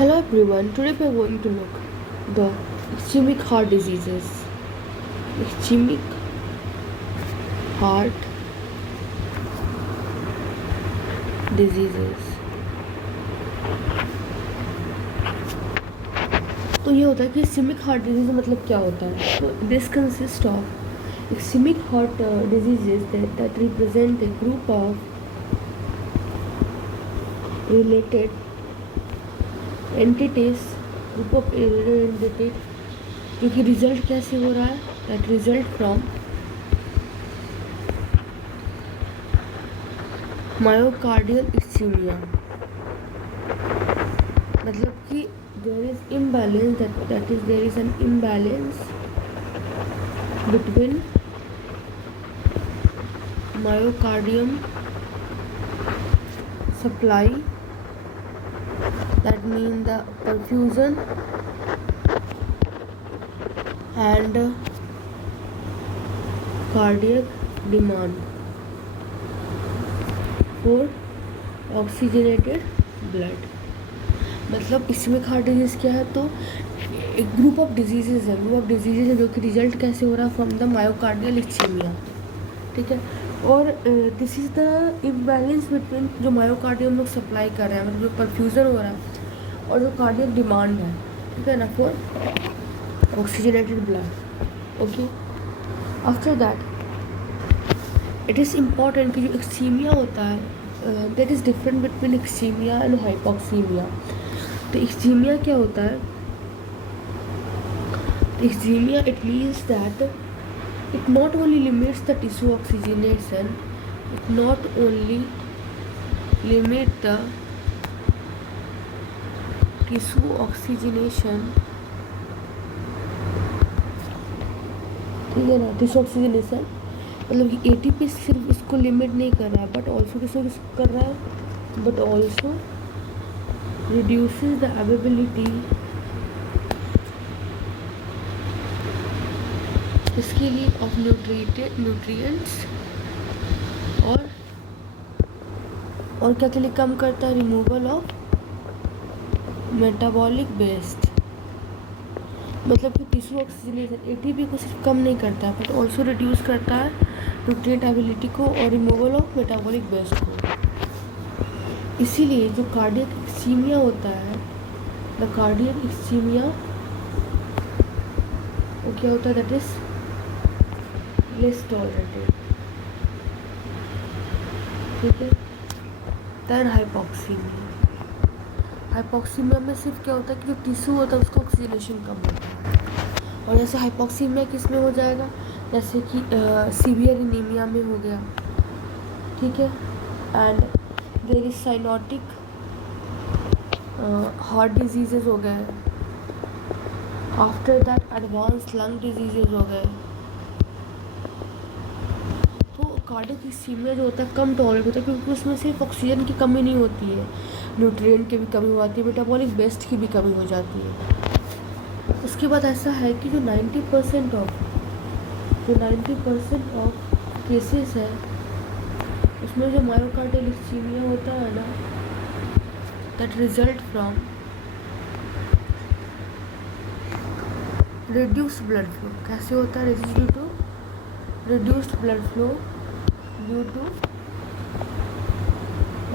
Hello everyone, today we are going to look the ischemic heart diseases. Ischemic heart diseases. तो ये होता है कि ischemic heart disease मतलब क्या होता है. So this consists of ischemic heart diseases that represent a group of related entities, group of related entities, क्योंकि रिजल्ट कैसे हो रहा है, that result from myocardial ischemia. मतलब कि there is imbalance, that is there is an imbalance between myocardium supply, that means the perfusion, and cardiac demand for oxygenated blood. मतलब इसमें heart disease क्या है, तो एक ग्रुप ऑफ डिजीजेज है जो कि रिजल्ट कैसे हो रहा है फ्रॉम द मायोकार्डियल इस्कीमिया. ठीक है. और this is the imbalance between जो मायोकार्डियम लोग सप्लाई कर रहे हैं, मतलब जो परफ्यूज़न हो रहा है और जो कार्डियक डिमांड है, ठीक है ना, for oxygenated blood. Okay. After that it is important कि जो इस्कीमिया होता है, that is different between ischemia and hypoxemia. तो इस्कीमिया क्या होता है? Ischemia it means that it not only limits the tissue oxygenation, it not only limit the tissue oxygenation, ठीक है ना, टिश्यू ऑक्सीजनेशन मतलब कि एटीपी सिर्फ इसको लिमिट नहीं कर रहा है, बट ऑल्सो किसको कर रहा है, but also reduces the availability इसके लिए ऑफ न्यूट्रिएंट्स और क्या के लिए कम करता है, रिमूवल ऑफ मेटाबॉलिक वेस्ट. मतलब कि टिश्यू ऑक्सीजनेशन एटीपी को सिर्फ कम नहीं करता है, बट ऑल्सो रिड्यूस करता है न्यूट्रिएंट एबिलिटी को और रिमूवल ऑफ मेटाबॉलिक वेस्ट को. इसीलिए जो कार्डियक इस्कीमिया होता है, द कार्डियक इस्कीमिया, वो क्या होता है, दैट इज लेस टॉलरेटेड. ठीक है. देन हाइपोक्सीमिया में सिर्फ क्या होता है कि जो टिश्यू होता है उसका ऑक्सीजनेशन कम होता है. और जैसे हाइपोक्सीमिया किस में हो जाएगा, जैसे कि सीवियर एनीमिया में हो गया. ठीक है. And there is cyanotic heart diseases हो गए. After that advance lung diseases हो गए. कार्डियक इस्कीमिया जो होता है कम टॉलरेट होता है, क्योंकि उसमें सिर्फ ऑक्सीजन की कमी नहीं होती है, न्यूट्रिएंट की भी कमी हो जाती है, मेटाबॉलिक वेस्ट की भी कमी हो जाती है. उसके बाद ऐसा है कि जो 90% ऑफ केसेस है उसमें जो मायोकार्डियल इस्कीमिया होता है ना, that result from reduced blood flow. कैसे होता है? Reduced blood flow due to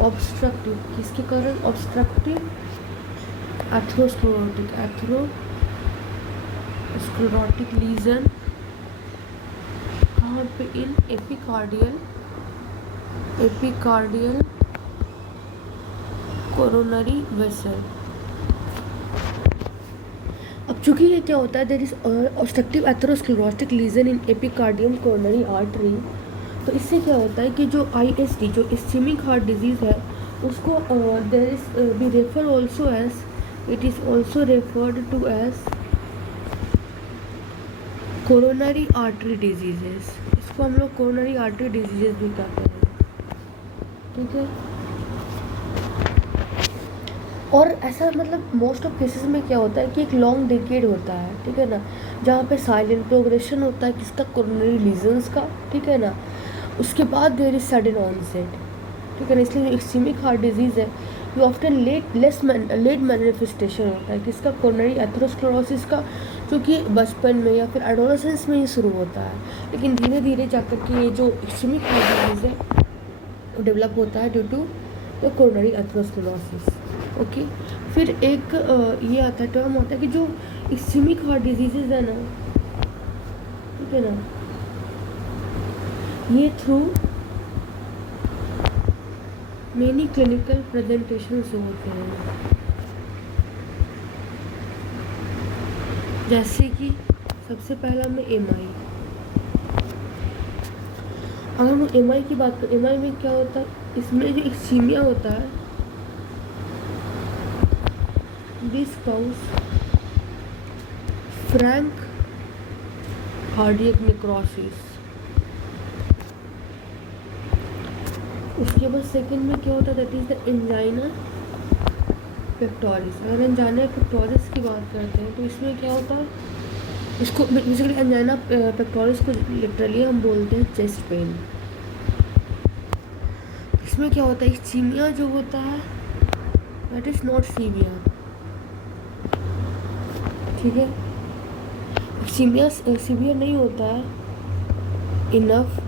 obstructive, किसके कारण? Obstructive atherosclerotic lesion. कहाँ पे? In epicardial coronary vessel. अब चूंकि ये क्या होता है, there is obstructive atherosclerotic lesion in epicardium coronary artery. तो इससे क्या होता है कि जो ISD, जो इस्कीमिक हार्ट डिजीज़ है, उसको there is be refer also as, it is also referred to as coronary artery diseases. इसको हम लोग कोरोनरी आर्टरी डिजीजेस भी कहते हैं. ठीक है. और ऐसा मतलब मोस्ट ऑफ केसेस में क्या होता है कि एक लॉन्ग डिकेड होता है, ठीक है ना, जहाँ पे साइलेंट प्रोग्रेशन होता है किसका? कोरोनरी लीजन्स का. ठीक है ना. उसके बाद देयर इज सडन ऑनसेट. ठीक है ना. इसलिए इस्कीमिक हार्ट डिजीज़ है ये ऑफ्टन लेट मैनिफेस्टेशन होता है किसका, कोरोनरी एथेरोस्क्लेरोसिस का, जो कि बचपन में या फिर एडोलेसेंस में ही शुरू होता है, लेकिन धीरे धीरे जाकर के ये जो इस्केमिक हार्ट डिजीज़ है वो डेवलप होता है due to the coronary atherosclerosis. Okay, फिर एक ये आता है टर्म होता है कि जो इस्केमिक हार्ट डिजीज़ है ना, ठीक है ना, ये थ्रू मेनी क्लिनिकल प्रेजेंटेशन होते हैं, जैसे कि सबसे पहला में एमआई। अगर हम एमआई की बात करें, एमआई में क्या होता है, इसमें जो इस्कीमिया होता है, this cause Frank cardiac necrosis. उसके बाद सेकंड में क्या होता है, that is the angina pectoris. अगर एंजाइना पेक्टोरिस की बात करते हैं तो इसमें क्या होता है, इसको बेसिकली एंजाइना पेक्टोरिस को लिटरली हम बोलते हैं चेस्ट पेन। इसमें क्या होता है, इस्कीमिया जो होता है दैट इज नॉट सीवियर, ठीक है, इस्कीमिया सीवियर नहीं होता है इनफ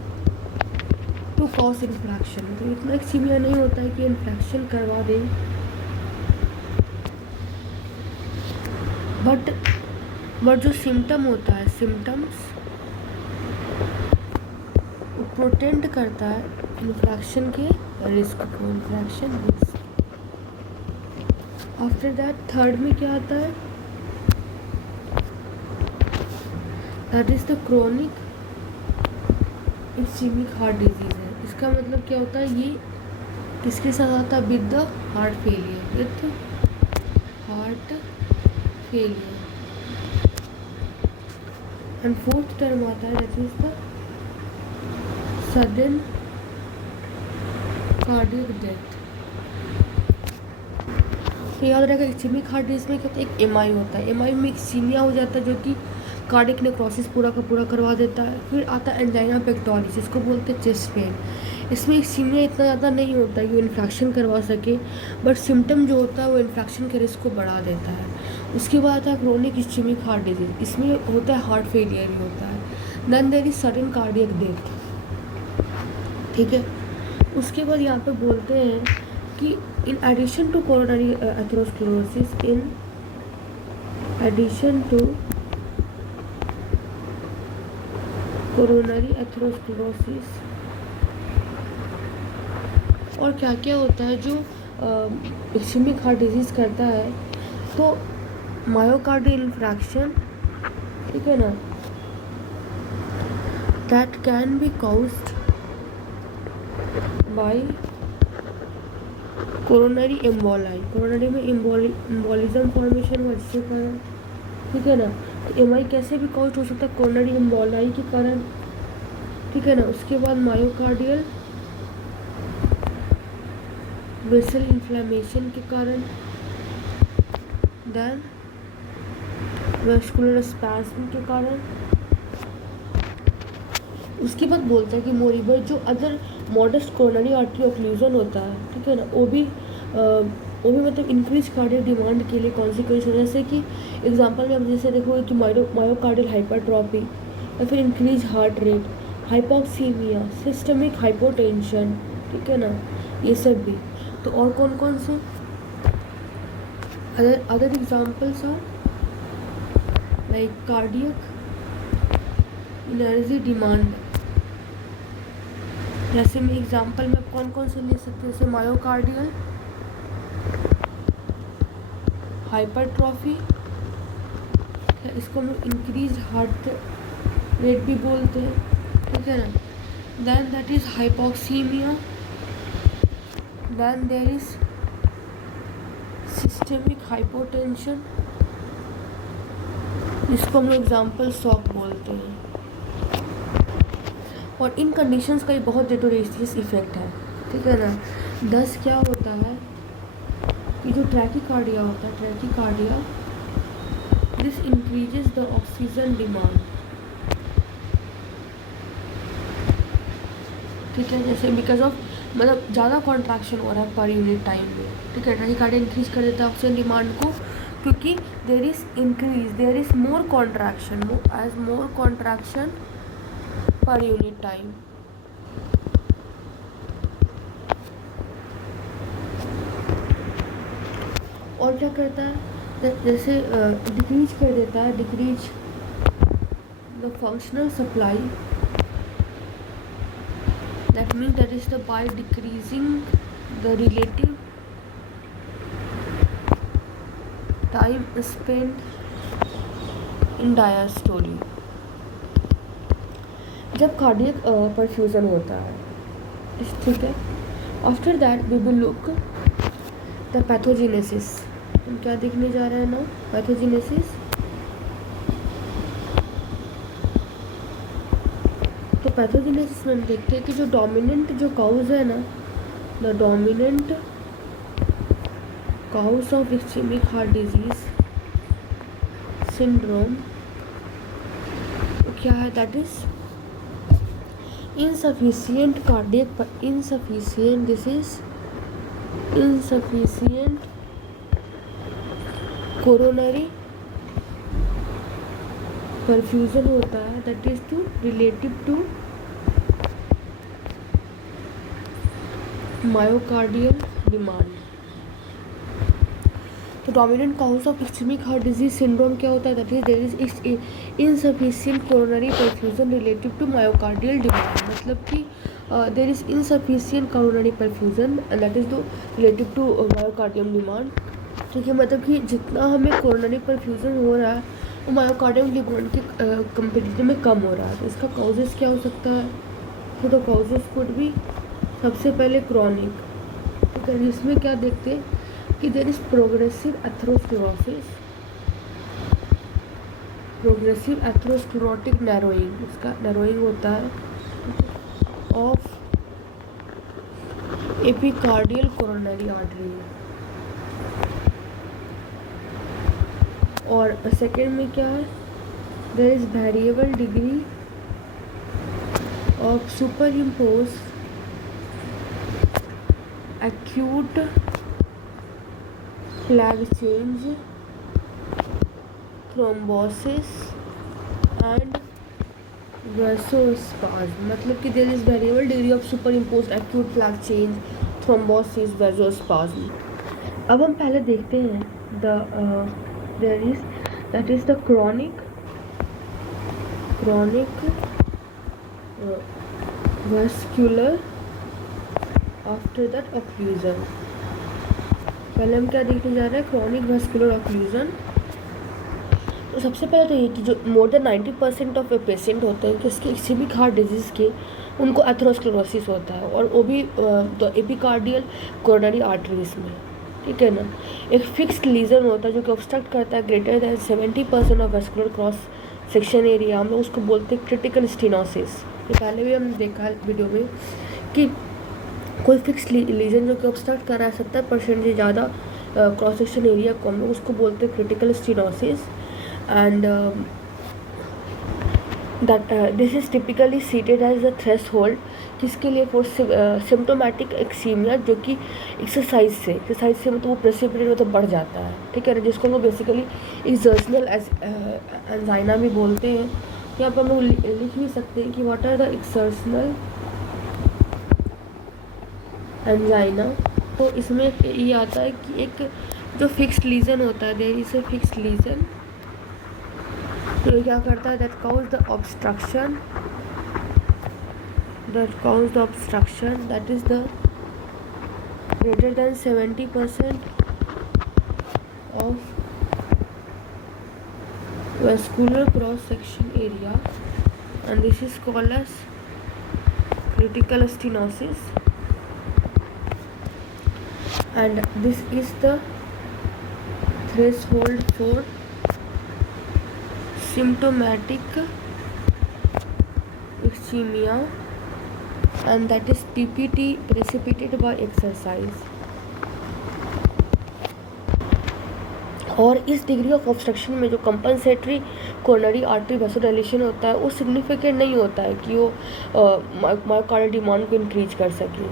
टू कॉज इन्फ्रैक्शन, तो इतना इस्कीमिया नहीं होता है कि इन्फ्रैक्शन करवा दे, बट जो सिम्टम होता है, सिम्टम्स प्रोटेंड करता है इन्फ्रैक्शन के रिस्क को, infarction risk. After that third में क्या आता है, that is the chronic ischemic heart disease है। इसका मतलब क्या होता है, ये किसके साथ आता है, with the heart failure, with heart failure. And fourth term आता है that is the sudden cardiac death. तो याद रखेगा, इस्केमिक हार्ट डिजीज में क्या होता है, एक एमआई होता है, एमआई में इस्कीमिया हो जाता है जो कि कार्डियक नेक्रोसिस पूरा का पूरा करवा देता है। फिर आता है एंजाइना पेक्टोरिस, इसको बोलते हैं चेस्ट पेन। इसमें इस्कीमिया इतना ज़्यादा नहीं होता है कि वो इन्फ्रैक्शन करवा सके, बट सिम्टम जो होता है वो इन्फ्रैक्शन के रिस्क को बढ़ा देता है। उसके बाद आता है क्रोनिक इस्केमिक हार्ट डिजीज, इसमें होता है हार्ट फेलियर भी होता है। Then there is sudden cardiac death, ठीक है। उसके बाद यहाँ पे बोलते हैं कि in addition to coronary atherosclerosis, in addition to coronary atherosclerosis, और क्या क्या होता है जो इस्केमिक हार्ट डिजीज़ करता है, तो मायोकार्डियल इन्फ्रैक्शन, ठीक है ना, that can be caused by coronary emboli, coronary में एम्बोलिज्म फॉर्मेशन हुआ जिसके कारण, ठीक है ना। तो एमआई कैसे भी कॉज हो सकता है, कोरोनरी एम्बोलाई के कारण, ठीक है ना। उसके बाद मायोकार्डियल वेसल इन्फ्लेमेशन के कारण, देन वेस्कुलर स्पैस्म के कारण। उसके बाद बोलता है कि मोरिबर जो other modest coronary artery occlusion होता है, ठीक है ना, वो भी मतलब इंक्रीज कार्डियक डिमांड के लिए कॉन्सिक्वेंस हो, जैसे कि एग्जांपल में आप जैसे देखोगे कि मायोकार्डियल हाइपरट्रॉफी या फिर increase heart rate, hypoxaemia, systemic hypotension, ठीक है ना, ये सब भी। तो और कौन कौन से other examples are like cardiac energy demand, जैसे मैं एग्जांपल में कौन कौन से ले सकते हैं, जैसे मायोकार्डियल हाइपरट्रॉफी, इसको हम इंक्रीज हार्ट रेट भी बोलते हैं, ठीक है ना। Then that is hypoxemia, then there is systemic hypotension, जिसको हम एग्जाम्पल शॉक बोलते हैं। और इन कंडीशंस का ये बहुत डेटोरेशियस इफेक्ट है, ठीक है ना। 10 क्या होता है कि जो ट्रैकीकार्डिया होता है, tachycardia, this increases the oxygen demand, ठीक है, जैसे बिकॉज ऑफ मतलब ज़्यादा कॉन्ट्रैक्शन हो रहा है पर यूनिट टाइम में, ठीक है, टाइकार्डिया इंक्रीज कर देता है ऑक्सीजन डिमांड को, क्योंकि there is more contraction per unit time. और क्या करता है, जैसे डिक्रीज कर देता है, decrease the functional supply, that means that is the by decreasing the relative time spent in diastole। जब कार्डियक परफ्यूजन होता है, ठीक है, after that we will look the pathogenesis. हम क्या देखने जा रहे हैं ना, पैथोजेनेसिस। तो पैथोजेनेसिस में हम देखते हैं कि जो डोमिनेंट जो काउज है ना, the dominant cause of ischemic heart disease syndrome क्या है, that is insufficient cardiac insufficient this is insufficient coronary perfusion होता है, that is to relative to myocardial demand। तो dominant cause of ischemic heart disease syndrome क्या होता है, that is there is insufficient coronary perfusion relative to myocardial demand. मतलब कि there is insufficient coronary perfusion and that is the relative to myocardium demand. ठीक है, मतलब कि जितना हमें कोरोनरी परफ्यूजन हो रहा है वो मायोकार्डियम डिमांड के कंपेरिजन में कम हो रहा है। तो इसका काउजेस क्या हो सकता है, तो द काउजेस कुड भी सबसे पहले क्रॉनिक, ठीक है, जिसमें क्या देखते हैं कि there is progressive atherosclerotic narrowing, इसका नैरोइंग होता है ऑफ एपिकार्डियल कोरोनरी आर्टरी। और सेकेंड में क्या है, there is variable degree of super impose acute flag change, thrombosis and vasospasm। मतलब कि there is variable degree of superimposed acute flag change, thrombosis, vasospasm। अब हम पहले देखते हैं that is the chronic vascular after that occlusion. पहले हम क्या देखने जा रहे हैं, क्रॉनिक वेस्कुलर ऑक्लूजन। तो सबसे पहले तो ये कि जो more than 90% of a patient होते हैं जिसके इस्केमिक हार्ट डिजीज़ के, उनको एथरोस्क्लेरोसिस होता है, और वो भी तो एपिकार्डियल कोरोनरी आर्टरीज में, ठीक है ना। एक फिक्स्ड लीजन होता है जो कि ऑब्स्ट्रक्ट करता है greater than 70% of vascular cross section area, हम लोग उसको बोलते हैं क्रिटिकल स्टेनोसिस। ये पहले भी हमने देखा वीडियो में कि कोई फिक्स लीजन जो कि ऑब्स्ट्रक्ट कर रहा है 70% से ज़्यादा क्रॉस सेक्शन एरिया को, हम लोग उसको बोलते हैं critical stenosis. And that this is typically cited as a threshold, किसके लिए, फॉर सिम्टोमेटिक एक्सीमिया, जो कि एक्सरसाइज से मतलब वो प्रेसिपिटेट मतलब बढ़ जाता है, ठीक है ना, जिसको हम लोग बेसिकली एक्सर्शनल एंजाइना भी बोलते हैं। यहाँ पर हम लोग लिख भी सकते हैं कि what are the exertional angina. तो इसमें ये आता है कि एक जो फिक्स्ड लीजन होता है, there is a fixed lesion, तो क्या करता है, that cause the obstruction, that is the greater than 70% of vascular cross section area, and this is called as critical stenosis. And this is the threshold for symptomatic ischemia, and that is PPT precipitated by exercise। और इस degree of obstruction में जो compensatory coronary artery vasodilation होता है वो significant नहीं होता है कि वो मायोकार्डियल डिमांड को इंक्रीज कर सके,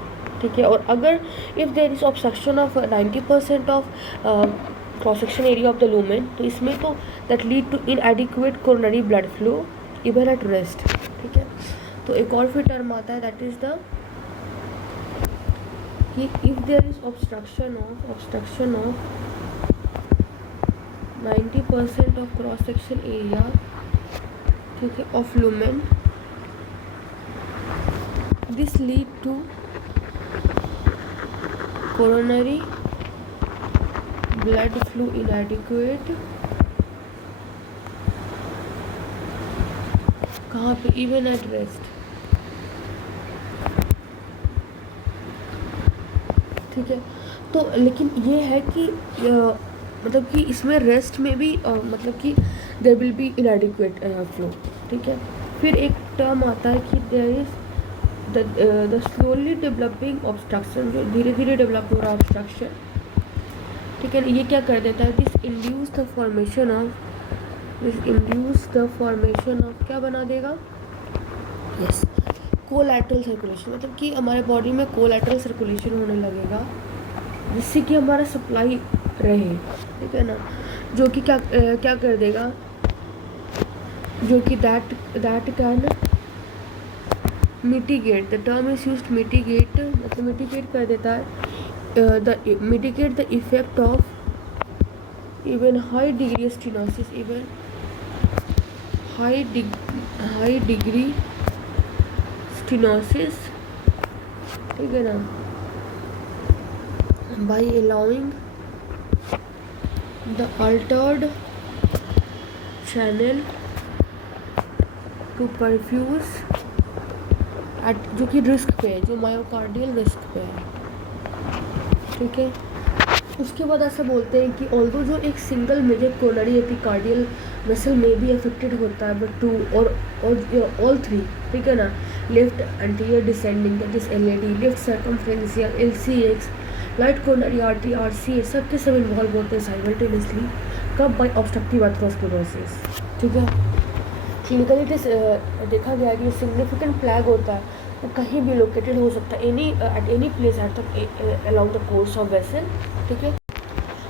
ठीक है। और अगर if there is obstruction of 90% of cross section area of the lumen, तो इसमें तो that lead to inadequate coronary blood flow even at rest, ठीक है। तो एक और फिर टर्म आता है दैट इज द कि if there is obstruction of 90% of cross section area, ठीक है, of lumen, this lead to coronary blood flow inadequate, कहाँ पे, इवन एट रेस्ट, ठीक है। तो लेकिन ये है कि मतलब कि इसमें रेस्ट में भी मतलब कि there will be inadequate flow, ठीक है। फिर एक टर्म आता है कि there is the slowly developing obstruction, जो धीरे धीरे डेवलप हो रहा है ऑब्स्ट्रक्शन, ठीक है। ये क्या कर देता है, this induce the formation of क्या बना देगा, यस, कोलैटरल सर्कुलेशन, मतलब कि हमारे बॉडी में कोलैटरल सर्कुलेशन होने लगेगा जिससे कि हमारा सप्लाई रहे, ठीक है ना, जो कि क्या कर देगा, जो कि that can mitigate, the term is used mitigate, मतलब मिटिगेट कर देता है, mitigate the effect of even high degree stenosis, even high degree stenosis, ठीक है ना, by allowing the altered channel to perfuse at, जो कि रिस्क पे है, जो मायोकार्डियल रिस्क पे है, ठीक है। उसके बाद ऐसा बोलते हैं कि ऑल्दो जो एक single major coronary epicardial vessel में भी अफेक्टेड होता है, बट टू और ऑल थ्री, ठीक है ना, left anterior descending, that is LAD, left circumferential, LCX, right coronary artery, RCA, सब के सब इन्वॉल्व होते हैं साइमल्टेनियसली, कब, बाय ऑब्स्ट्रक्टिव अथेरोस्क्लेरोसिस, ठीक है। क्लिनिकली देखा गया है कि सिग्निफिकेंट फ्लैग होता है वो कहीं भी लोकेटेड हो सकता है, at any place at the along the course of vessel, ठीक है।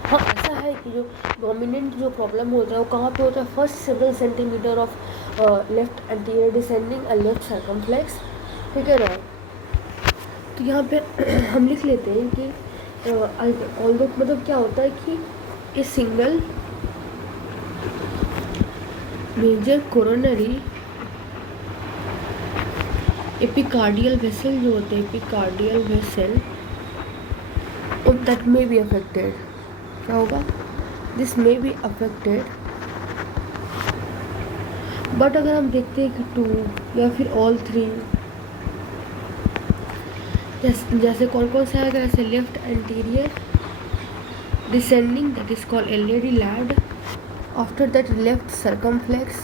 हाँ, ऐसा है कि जो डोमिनेंट जो प्रॉब्लम होता है वो कहाँ पे होता है, first several centimetre of left anterior descending and left circumflex, ठीक है ना। तो यहाँ पे हम लिख लेते हैं कि ऑल्दो मतलब क्या होता है कि a single major coronary epicardial vessel जो होते हैं, epicardial vessel, that may be affected, क्या होगा, this may be affected, but अगर हम देखते हैं कि टू या फिर ऑल थ्री, जैसे कौन कौन सा है, अगर ऐसे left anterior descending, that is called LAD LAD, after that left circumflex,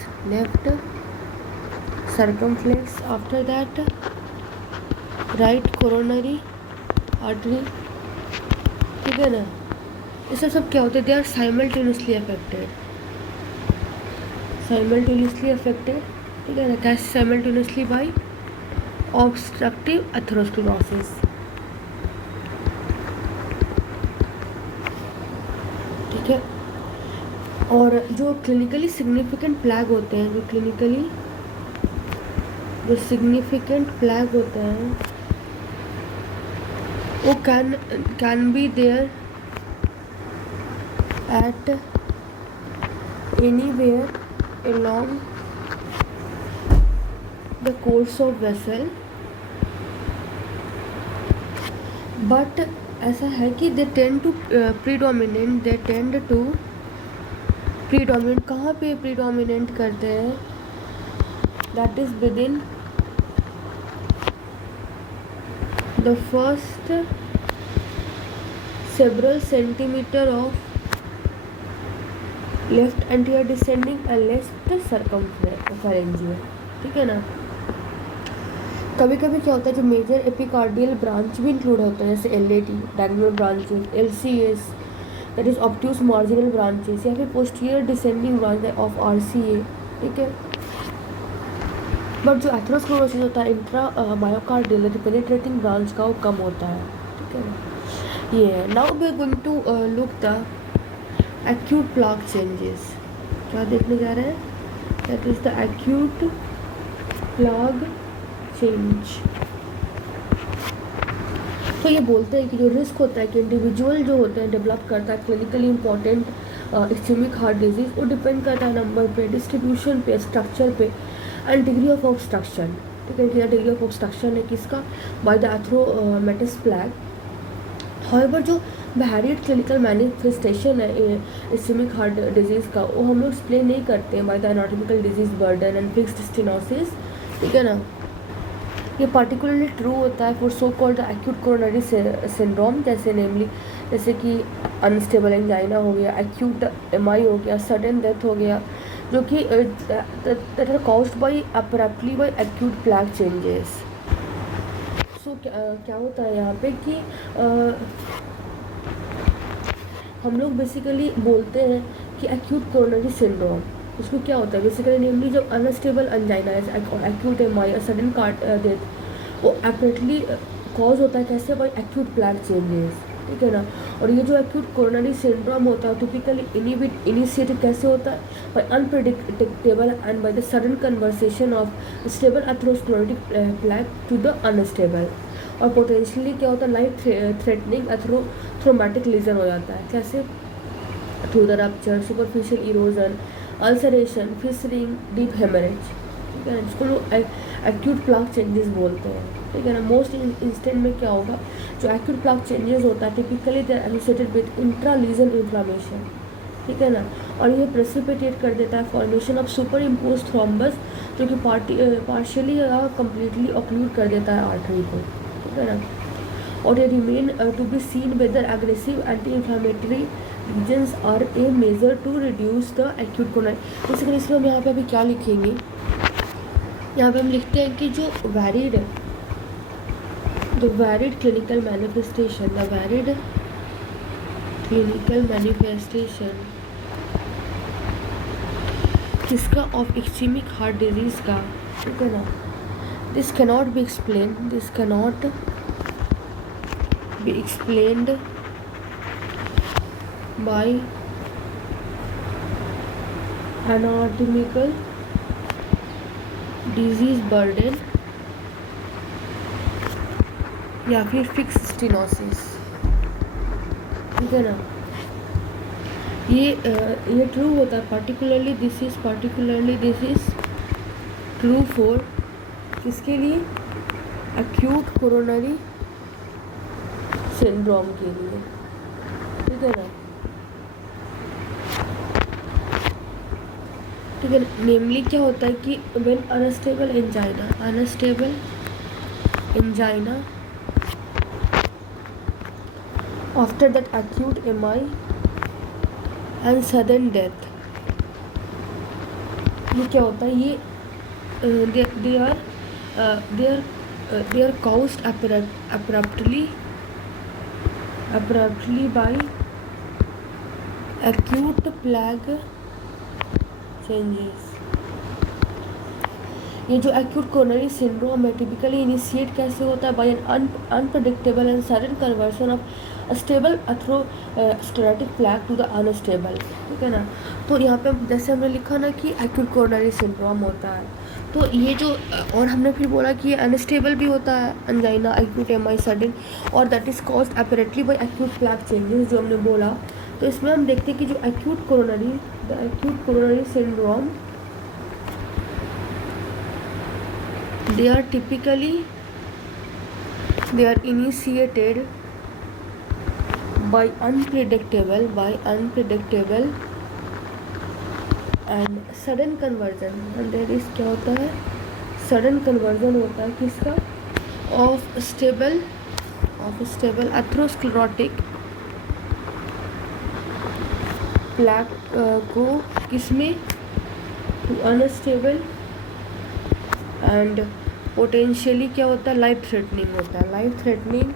after that right coronary artery, ठीक है ना। ये सब क्या होते हैं, दे आर साइमल्टेनियसली अफेक्टेड, ठीक है ना, कैसे साइमल्टेनियसली, बाय ऑब्स्ट्रक्टिव अथेरोस्क्लेरोसिस, ठीक है। और जो क्लिनिकली सिग्निफिकेंट फ्लैग होते हैं, जो सिग्निफिकेंट फ्लैग होते हैं वो can be there at anywhere along the course of vessel, but ऐसा है कि they tend to predominate कहाँ पे predominate करते हैं, that is within the first several centimeter of left anterior descending and left circumferential, ठीक है ना। कभी कभी क्या होता है, जो मेजर एपिकार्डियल ब्रांच भी इंक्लूड होता है, जैसे LAD, diagonal branches, LCS, that is obtuse marginal branches, या फिर posterior descending branch of RCA, ठीक है। बट जो एथेरोस्क्लेरोसिस होता है इंट्रा मायोकार्डियल पेनिट्रेटिंग ब्रांच का वो कम होता है, ठीक है ना। ये now we are going to look the acute plaque changes. क्या देखने जा रहे हैं? That is the acute plaque change. तो ये बोलते हैं कि जो रिस्क होता है कि इंडिविजुअल जो होते हैं डेवलप करता है clinically important ischemic heart disease, वो डिपेंड करता है नंबर पे, डिस्ट्रीब्यूशन पे, स्ट्रक्चर पे एंड डिग्री ऑफ ऑब्स्ट्रक्शन, ठीक है। क्या डिग्री ऑफ ऑब्स्ट्रक्शन है किसका? By the atheromatous plaque. However जो वेरिएड क्लिनिकल मैनिफेस्टेशन है इस्केमिक हार्ट डिजीज़ का, वो हम लोग एक्सप्लेन नहीं करते हैं by the anatomical disease burden and fixed stenosis, ठीक है ना। ये पर्टिकुलरली ट्रू होता है for so called acute coronary syndrome, जैसे कि अनस्टेबल एंजाइना हो गया, एक्यूट एमआई हो गया, सडन डेथ हो गया, जो कि that are caused by abruptly by acute plaque changes. So क्या होता है यहाँ पे कि हम लोग बेसिकली बोलते हैं कि एक्यूट कोरोनरी सिंड्रोम, उसमें क्या होता है बेसिकली नेमली जब unstable angina acute MI sudden card death, वो एपरेटली कॉज होता है कैसे? बाय एक्यूट प्लैग चेंजेस, ठीक है ना। और ये जो एक्यूट कोरोनरी सिंड्रोम होता है टिपिकली इनिशिएटेड कैसे होता है? By unpredictable and by the sudden conversation of stable atherosclerotic plaque to the unstable, और पोटेंशियली क्या होता है? लाइफ थ्रेटनिंग एथेरोथ्रोमेटिक लीजन हो जाता है। कैसे? Through the rupture, superficial erosion, ulceration, fissuring, deep haemorrhage, ठीक है ना, जिसको लोग एक्यूट प्लाक चेंजेस बोलते हैं, ठीक है ना। मोस्ट इंस्टेंट में क्या होगा? जो एक्यूट प्लाक चेंजेस होता है typically they are associated with intra lesion inflammation, ठीक है ना, और ये प्रेसिपिटेट कर देता है formation of super impose thrombus, जो कि पार्शियली या कम्प्लीटली ऑक्लूड कर देता है आर्टरी को, ठीक है ना। और ये remain to be seen whether aggressive anti inflammatory regions are a major to reduce the acute coronary. Basically इसमें हम यहाँ पे अभी क्या लिखेंगे? यहाँ पे हम लिखते हैं कि जो varied clinical manifestation, the varied clinical manifestation किसका? ऑफ इस्केमिक हार्ट डिजीज का, ठीक है ना। This cannot be explain, this cannot be explained by anatomical disease burden या फिर फिक्स स्टेनोसिस, ठीक है ना। ये ट्रू होता है particularly this is true for किसके लिए? एक्यूट कोरोनरी सिंड्रोम के लिए, ठीक है ना, ठीक है। नेमली क्या होता है कि when unstable angina after that acute MI and sudden death, ये क्या होता है? ये they are caused abruptly by acute plague changes। ये जो एक्यूट कोरोनरी सिंड्रोम है टिपिकली इनिशिएट कैसे होता है? By an unpredictable and sudden conversion of stable atherosclerotic plaque to the unstable, ठीक है ना। तो यहाँ पे जैसे हमने लिखा ना कि एक्यूट कोरोनरी सिंड्रोम होता है, तो ये जो और हमने फिर बोला कि ये अनस्टेबल भी होता है अंजाइना एक्यूट एमआई सडन, और that is caused apparently by acute plaque changes जो हमने बोला। तो इसमें हम देखते हैं कि जो acute coronary syndrome they are initiated by unpredictable and sudden conversion, and there is क्या होता है? सडन कन्वर्जन होता है किसका? ऑफ स्टेबल एथेरोस्क्लेरोटिक प्लैग को किसमें? टू अनस्टेबल एंड पोटेंशियली क्या होता है? लाइफ थ्रेटनिंग होता है, लाइफ थ्रेटनिंग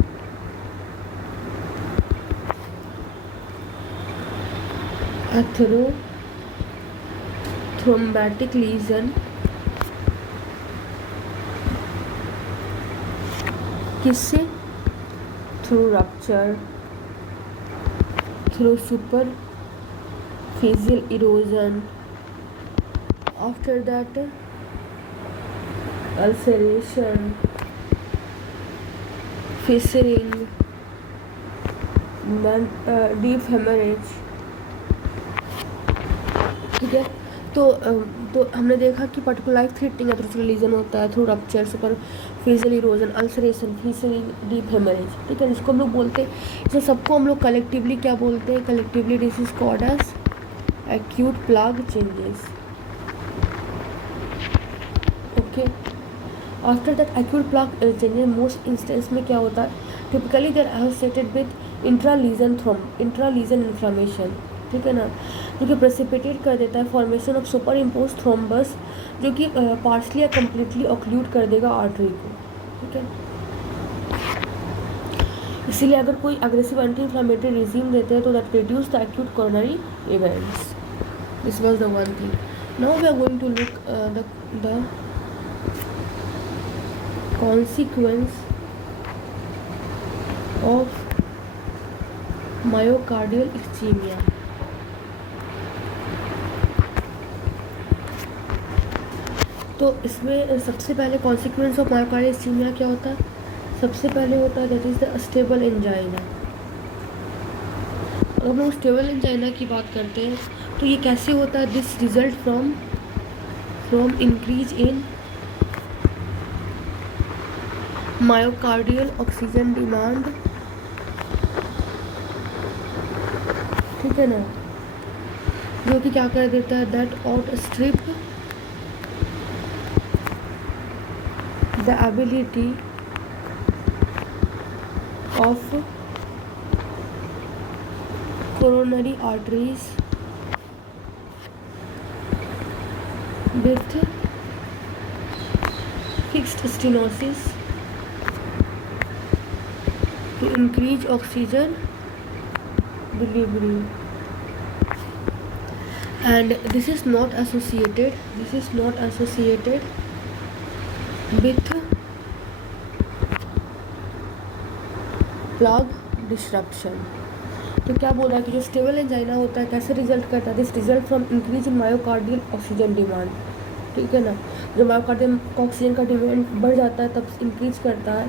एथेरोथ्रोम्बैटिक लीजन किससे? Through rupture, through superficial erosion, after that ulceration, fissuring, deep hemorrhage। ठीक है, तो हमने देखा कि particular life threatening atherosclerotic lesion होता है through rupture, superficial erosion, ulceration, fissuring, deep haemorrhage. ठीक है, जिसको हम लोग बोलते हैं, इसे सबको हम लोग कलेक्टिवली क्या बोलते हैं? Collectively this is called as acute plaque changes. Okay, after that acute plaque changes most instance में क्या होता है? Typically they are associated with intralesion inflammation. ठीक है ना, जो कि प्रेसिपिटेट कर देता है formation of super impose thrombus, जो कि पार्शली या कम्प्लीटली ऑक्लूड कर देगा आर्टरी को। ठीक है, इसीलिए अगर कोई अग्रेसिव एंटी इन्फ्लामेटरी रिजीम देते हैं तो that reduce the acute coronary events. This was the one thing. Now we are going to look the consequence of myocardial ischemia। तो इसमें सबसे पहले कॉन्सिक्वेंस ऑफ मायोकार्डियल इस्कीमिया क्या होता है? सबसे पहले होता है that is the stable angina. अगर हम लोग स्टेबल एंजाइना की बात करते हैं तो ये कैसे होता है? This result from increase in myocardial oxygen demand. ठीक है ना, जो कि क्या कर देता है? That outstrip the ability of coronary arteries with fixed stenosis to increase oxygen delivery, and this is not associated with plaque disruption. तो क्या बोल रहा है कि जो स्टेबल एंजाइना होता है कैसे रिजल्ट करता है? This result from increase in myocardial oxygen demand. ठीक है ना, जो मायोकार्डियम का ऑक्सीजन का डिमांड बढ़ जाता है तब इंक्रीज करता है,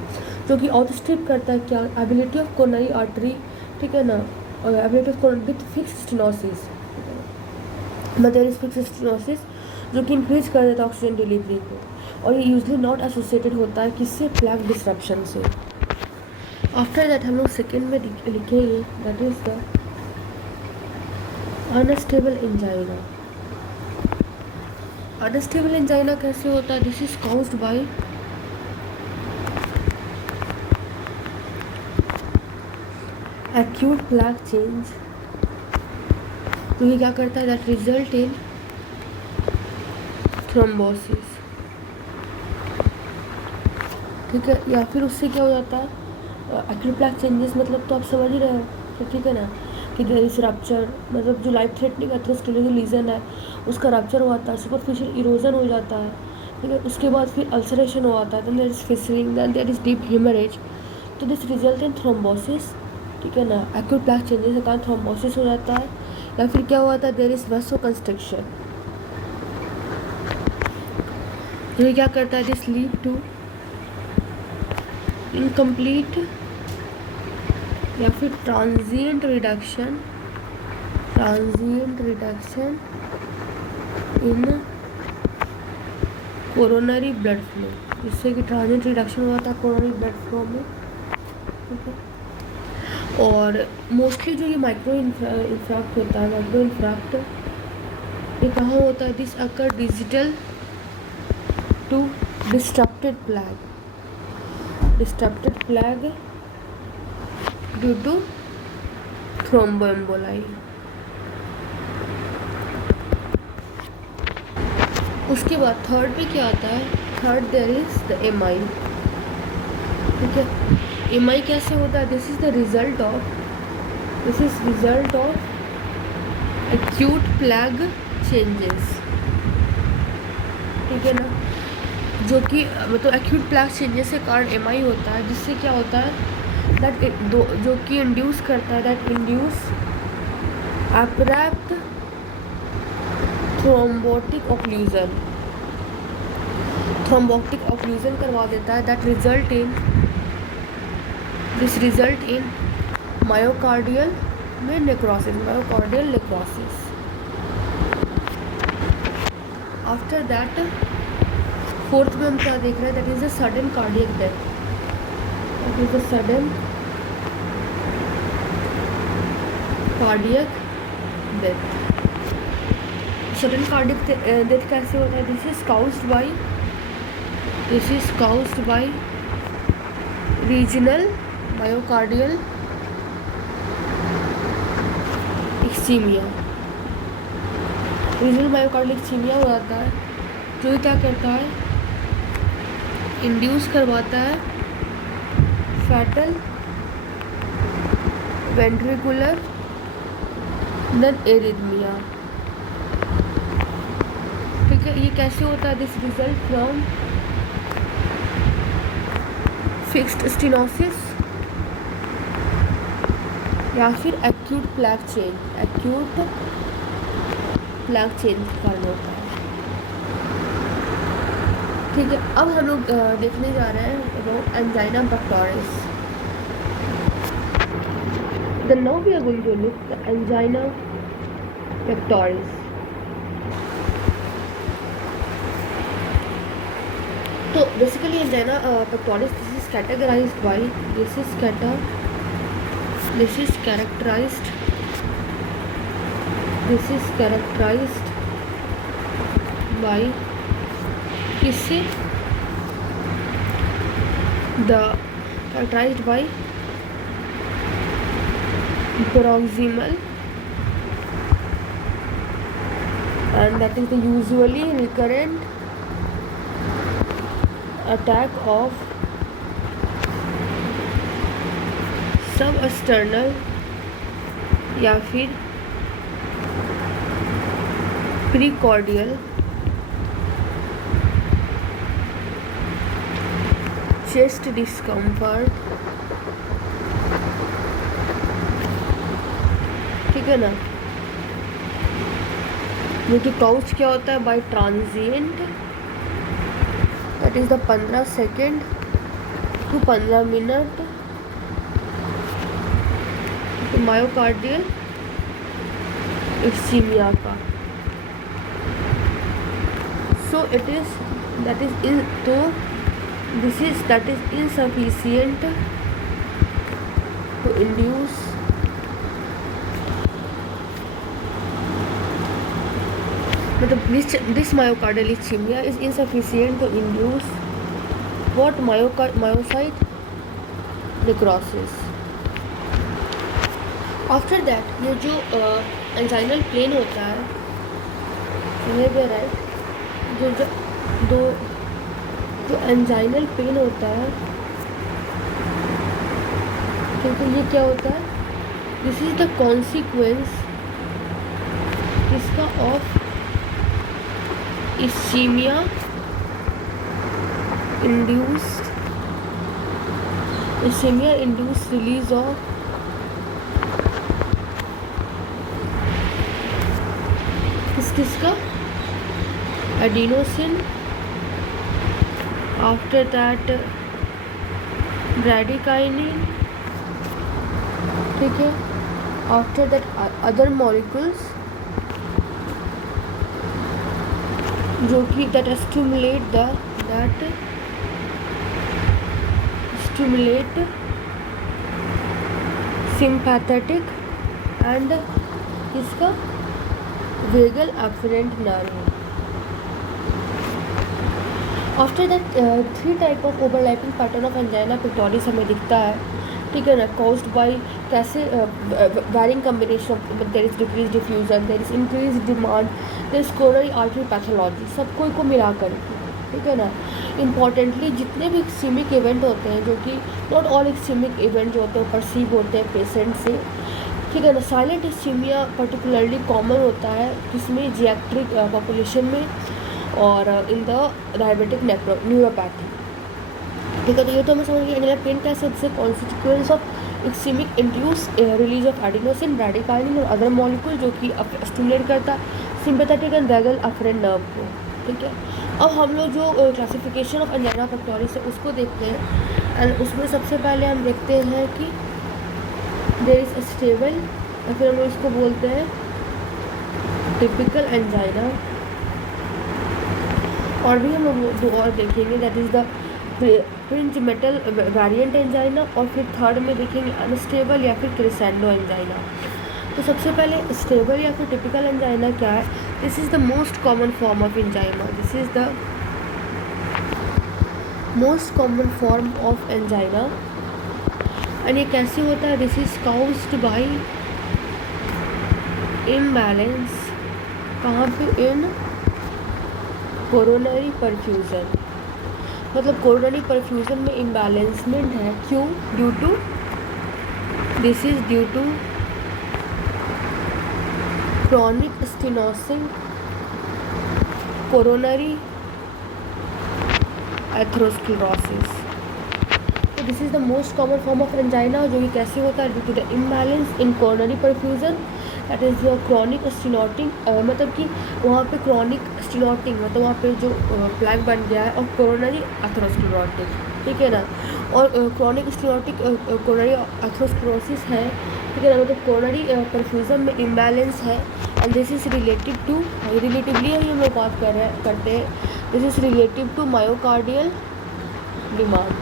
जो कि आउटस्ट्रिप करता है क्या? Ability of coronary artery. ठीक है ना, और ability of with fixed stenosis, there is fixed stenosis, जो कि इंक्रीज कर देता है ऑक्सीजन डिलीवरी को। और ये यूजली नॉट एसोसिएटेड होता है किससे? प्लाग डिस्ट्रप्शन से। आफ्टर दैट हम लोग सेकेंड में लिखेंगे that is the unstable angina. Unstable angina कैसे होता है? This is caused by acute plaque change. तो ये क्या करता है? That result in thrombosis. ठीक है, या फिर उससे क्या हो जाता है? एक्यूट प्लाग चेंजेस मतलब तो आप समझ ही रहे हो। तो ठीक है ना, कि देयर इज रप्चर, मतलब जो लाइफ थ्रेटनिंग एथेरोस्क्लेरोटिक लीजन है उसका रप्चर हुआ था, सुपरफिशियल इरोजन हो जाता है। ठीक है, उसके बाद फिर अल्सरेशन हुआ था, then there is fissuring, then there is deep haemorrhage. तो दिस रिजल्ट इन थ्रोम्बोसिस। ठीक है ना, एक्यूट प्लाग चेंजेस के कारण थ्रोम्बोसिस हो जाता है। या फिर क्या हुआ था? There is vasoconstriction. तो ये क्या करता है? दिस लीड टू इनकम्प्लीट या फिर transient reduction in coronary blood flow, जिससे कि ट्रांजिएंट रिडक्शन हुआ था कोरोनरी ब्लड फ्लो में। ठीक है, और मोस्टली जो ये माइक्रो इंफ्राक्ट होता है, माइक्रो इंफ्राक्ट ये कहाँ होता है? This occur distal to disrupted plaque due to thromboemboli. उसके बाद थर्ड में क्या आता है? Third there is the MI. ठीक है, एमआई कैसे होता है? This is result of acute plaque changes. ठीक है ना, जो कि मतलब एक्यूट प्लैक चेंजेस के कारण एमआई होता है, जिससे क्या होता है दैट जो कि इंड्यूस करता है, that induce abrupt thrombotic occlusion करवा देता है, that result in myocardial necrosis. After that fourth में हम क्या देख रहे हैं, that is the sudden cardiac death. Sudden cardiac death कैसे होता है? This is caused by regional myocardial इक्सीमिया। रीजनल मायोकार्डियल इक्सीमिया हो जाता है, जो ये क्या करता है, इंड्यूस करवाता है फैटल वेंट्रिकुलर नन एरिथमिया। ठीक है, ये कैसे होता है? This result from fixed stenosis या फिर एक्यूट प्लैक चेंज का कारण होता है। ठीक है, अब हम लोग देखने जा रहे हैं about angina pectoris. Now we are going to look the angina pectoris. So basically angina pectoris, this is characterized by किससे? characterized by proximal, and that is the usually recurrent attack of substernal या फिर precordial chest discomfort। ठीक है ना, जो कि couch क्या होता है? By transient, that is the 15 second to 15 minute myocardial इक्सीमिया का। So it is that is insufficient to induce this myocardial ischemia is insufficient to induce what? Myocyte necrosis। After that ये जो एंजाइनल प्लेन होता है, right, जो anginal pain होता है, क्योंकि ये क्या होता है? दिस इज द कॉन्सिक्वेंस इसका of ischaemia induced release of किसका? Adenosine, after that bradykinin. ठीक है, आफ्टर दैट अदर मॉलिक्यूल्स जो कि दैट स्टिमुलेट सिंपैथेटिक एंड इसका vagal afferent nerve. After that 3 type of overlapping pattern of angina pectoris हमें दिखता है। ठीक है ना, कॉज्ड बाय कैसे varying combination of, there is decrease diffusion, there is increase demand, there is coronary artery pathology, सबको को मिला कर। ठीक है ना, इम्पॉर्टेंटली जितने भी इस्कीमिक इवेंट होते हैं, जो कि नॉट ऑल इस्कीमिक इवेंट जो होते हैं परसीव होते हैं पेशेंट से। ठीक है ना, साइलेंट इस्कीमिया पर्टिकुलरली कॉमन होता है, जिसमें जियाट्रिक पॉपुलेशन में और इन द डायबिटिक न्यूरोपैथी। ठीक है, तो ये तो हमें समझ गया एंगुलर पेन कैसे होता है, consequence of ischaemic induce release of adenosine, bradykinin और अदर मॉलिक्यूल जो कि स्टिमुलेट करता है sympathetic and vagal afferent nerve को। ठीक है, अब हम लोग जो क्लासिफिकेशन ऑफ एंजाइना पेक्टोरिस है उसको देखते हैं। एंड उसमें सबसे पहले हम देखते हैं कि देयर इज स्टेबल, या फिर हम लोग इसको बोलते हैं टिपिकल एंजाइना, और भी हम लोग दो और देखेंगे, that is the fringe metal variant angina, और फिर थर्ड में देखेंगे अनस्टेबल या फिर क्रिसेंडो एंजाइना। तो सबसे पहले स्टेबल या फिर टिपिकल एंजाइना क्या है? This is the most common form of angina, this is the most common form of angina. And ये कैसे होता है? This is caused by imbalance, कहाँ पे? इन कोरोनरी परफ्यूजन, मतलब कोरोनरी परफ्यूजन में इम्बैलेंसमेंट है। क्यों? Due to, this is due to chronic stenosis coronary atherosclerosis. तो this is the most common form of angina, जो कि कैसे होता है? Due to the imbalance in coronary perfusion, that is your chronic stenosing, मतलब कि वहाँ पे क्रॉनिक स्टेनोटिंग मतलब वहाँ पे जो प्लैक बन गया है, और कोरोनरी एथेरोस्क्लेरोटिक, ठीक है ना। और क्रॉनिक स्टेनोटिक कोरोनरी एथेरोस्क्लेरोसिस है, ठीक है ना, मतलब कोरोनरी परफ्यूजन में इम्बैलेंस है। And this is relative to, relatively ही हम लोग बात करते हैं, this is relative to myocardial demand.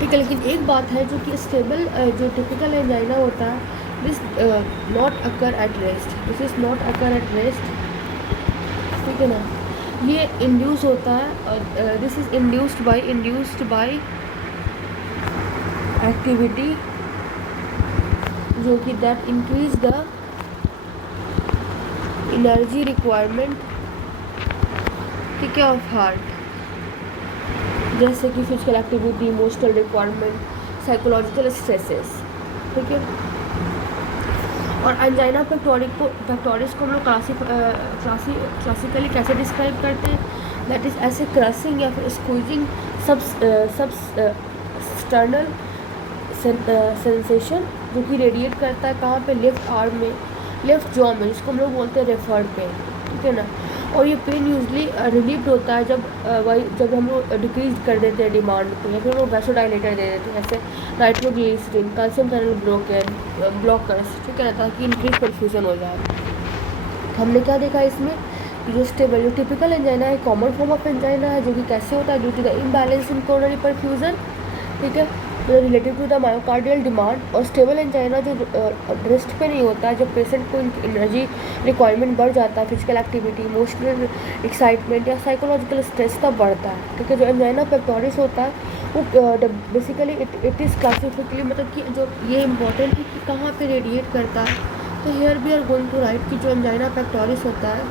ठीक है, लेकिन एक बात है जो कि स्टेबल जो टिपिकल एंजाइना होता है, this not occur at rest, this is not occur at rest, ठीक है ना। ये इंड्यूस होता है, this is induced by activity, जो कि that increase the energy requirement, ठीक है, ऑफ हार्ट, जैसे कि physical activity, emotional requirement, psychological stresses, ठीक है। और एंजाइना पेक्टोरिस को हम लोग क्लासिकली कैसे डिस्क्राइब करते हैं? दैट इज़ ऐसे क्रशिंग या फिर स्क्वीजिंग सब एक्सटर्नल सेंसेशन, जो कि रेडिएट करता है कहाँ पे? लेफ्ट आर्म में, लेफ्ट जॉ में, जिसको हम लोग बोलते हैं रेफर्ड पेन, ठीक है ना। और ये पेन यूजली रिलीव्ड होता है जब हम लोग डिक्रीज कर देते हैं डिमांड को, या फिर हम लोग वैसोडाइलेटर दे देते हैं, जैसे नाइट्रोग्लिसरीन, कैल्शियम चैनल ब्लॉकर्स, ठीक है ना, ताकि इंक्रीज परफ्यूजन हो जाए। हमने क्या देखा इसमें? जो स्टेबल, जो टिपिकल एंजाइना है, कॉमन फॉर्म ऑफ एंजाइना है, जो कि कैसे होता है? Due to the imbalance in coronary perfusion, ठीक है, relative to the myocardial demand. और स्टेबल एंजाइना जो रेस्ट पे नहीं होता है, जब पेशेंट को एनर्जी रिक्वायरमेंट बढ़ जाता है, फिजिकल एक्टिविटी, इमोशनल एक्साइटमेंट या साइकोलॉजिकल स्ट्रेस तब बढ़ता है, ठीक है। जो एंजाइना पेक्टोरिस होता है वो बेसिकली इट इज़ क्लासिफिकली, मतलब कि जो ये इंपॉर्टेंट है कि कहाँ पे रेडिएट करता है। तो here we are going to write कि जो एंजाइना पेक्टोरिस होता है,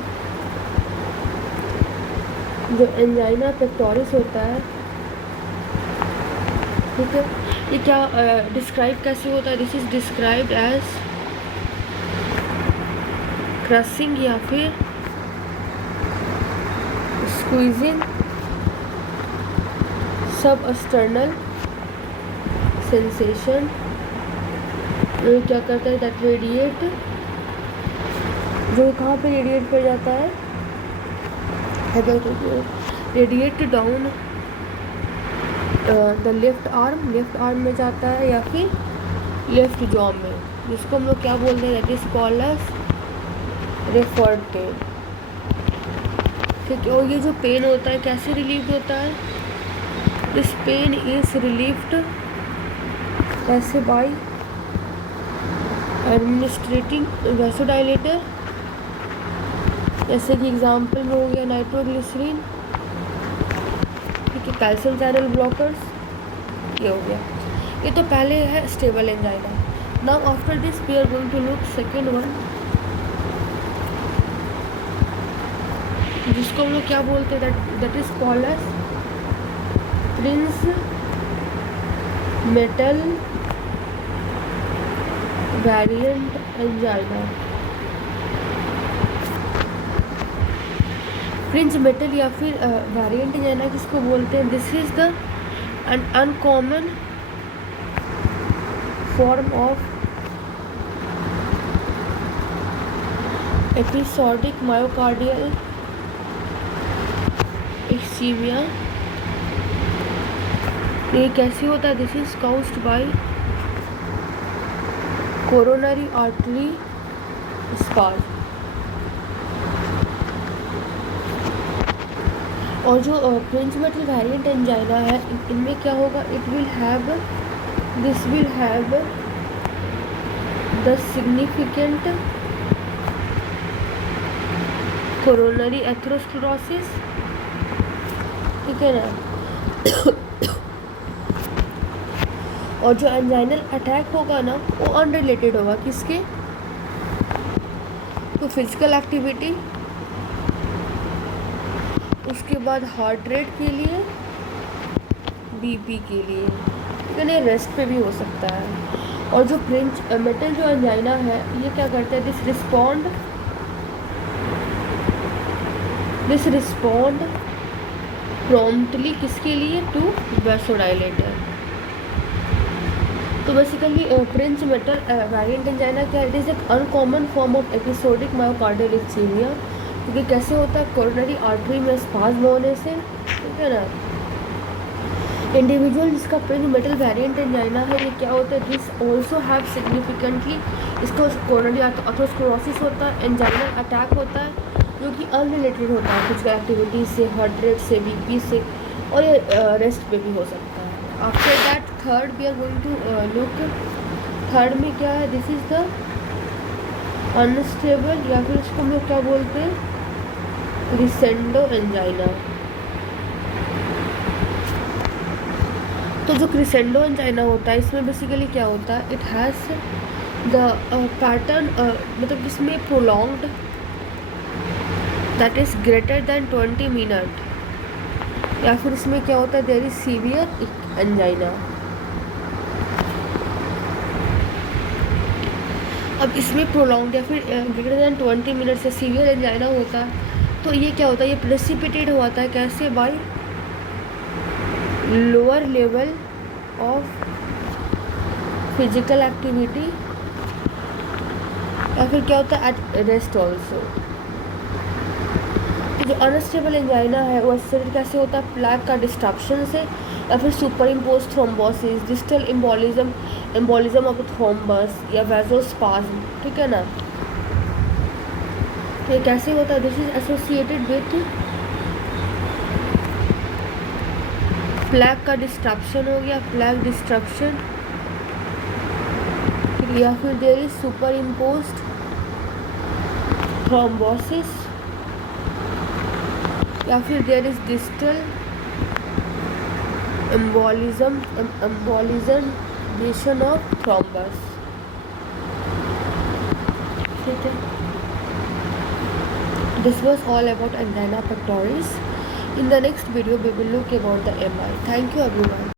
जो एंजाइना पेक्टोरिस होता है, ठीक है, ये क्या डिस्क्राइब कैसे होता है? This is described as crushing या फिर स्क्वीजिंग सब एक्सटर्नल सेंसेशन, ये क्या करता है? दैट रेडिएट, जो कहाँ पे रेडिएट कर जाता है? Radiate down the left arm में जाता है, या फिर लेफ्ट जॉ में, जिसको हम लोग क्या बोलते हैं? That is called as referred pain, ठीक है। और ये जो पेन होता है कैसे रिलीव्ड होता है? दिस पेन इज रिलीव्ड कैसे? बाय एडमिनिस्ट्रेटिंग वैसोडाइलेटर, जैसे कि एग्जाम्पल में हो गया नाइट्रोग्लिसरीन, ठीक है, कैल्शियम चैनल ब्लॉकर्स, ये हो गया। ये तो पहले है stable angina. Now after this we are going to look second one, जिसको हम लोग क्या बोलते हैं? That is called as Prinzmetal variant angina. Prinzmetal या फिर वेरिएंट एंजाइना किसको बोलते हैं? This is the an uncommon form of episodic myocardial ischemia. ये कैसे होता है? This is caused by coronary artery spasm. और जो फ्रिंज मेटल वेरिएंट एंजाइना है, इनमें क्या होगा? This will have the significant coronary atherosclerosis, ठीक है ना। और जो एंजाइनल अटैक होगा ना, वो अनरिलेटेड होगा किसके? तो फिजिकल एक्टिविटी, उसके बाद हार्ट रेट के लिए, बीपी के लिए, ठीक है ना। रेस्ट पे भी हो सकता है। और जो फ्रिंज मेटल जो एंजाइना है, ये क्या करता है? दिस रिस्पॉन्ड प्रॉम्प्टली किसके लिए? To vasodilator. तो basically Prinzmetal variant angina क्या है? इट इज़ एक uncommon form of episodic myocardial ischaemia, क्योंकि कैसे होता है? कोरोनरी आर्टरी में स्पाज्म होने से, ठीक है ना। इंडिविजुअल जिसका फ्रिंज मेटल वेरिएंट एंजाइना है, ये क्या होता है? दिस ऑल्सो हैव सिग्निफिकेंटली, इसको कोरोनरी एथेरोस्क्लेरोसिस होता है, एंजाइनल अटैक होता है, जो कि अनरिलेटेड होता है फिजिकल एक्टिविटी से, हार्ट रेट से, बीपी से, और ये रेस्ट पे भी हो सकता है। After that third we are going to look, third में क्या है? दिस इज द अनस्टेबल, या फिर इसको हम लोग क्या बोलते हैं? Crescendo angina. तो जो क्रिसेंडो एंजाइना होता है, इसमें बेसिकली क्या होता है? इट हैज़ द पैटर्न, मतलब इसमें prolonged, that is greater than 20 minute, या फिर इसमें क्या होता है? There is severe angina. अब इसमें प्रोलॉन्ग्ड या फिर ग्रेटर देन 20 मिनट से सीवियर एंजाइना होता है, तो ये क्या होता है? ये प्रेसिपिटेट होता है कैसे? By lower level of physical activity, या फिर क्या होता है? At rest also. जो अनस्टेबल एंजाइना है वो एसोसिएटेड कैसे होता है? प्लैक का डिस्ट्रक्शन से, या फिर superimpose thrombosis, distal embolism of thrombus, या वैसोस्पाज्म, ठीक है ना। तो ये कैसे होता है? This is associated with plaque का डिस्ट्रक्शन हो गया, प्लैक डिस्ट्रक्शन, या फिर there is superimposed thrombosis, या फिर there is distal embolism of thrombus, ठीक है। This was all about angina pectoris. In the next video, we will look about the MI. Thank you everyone.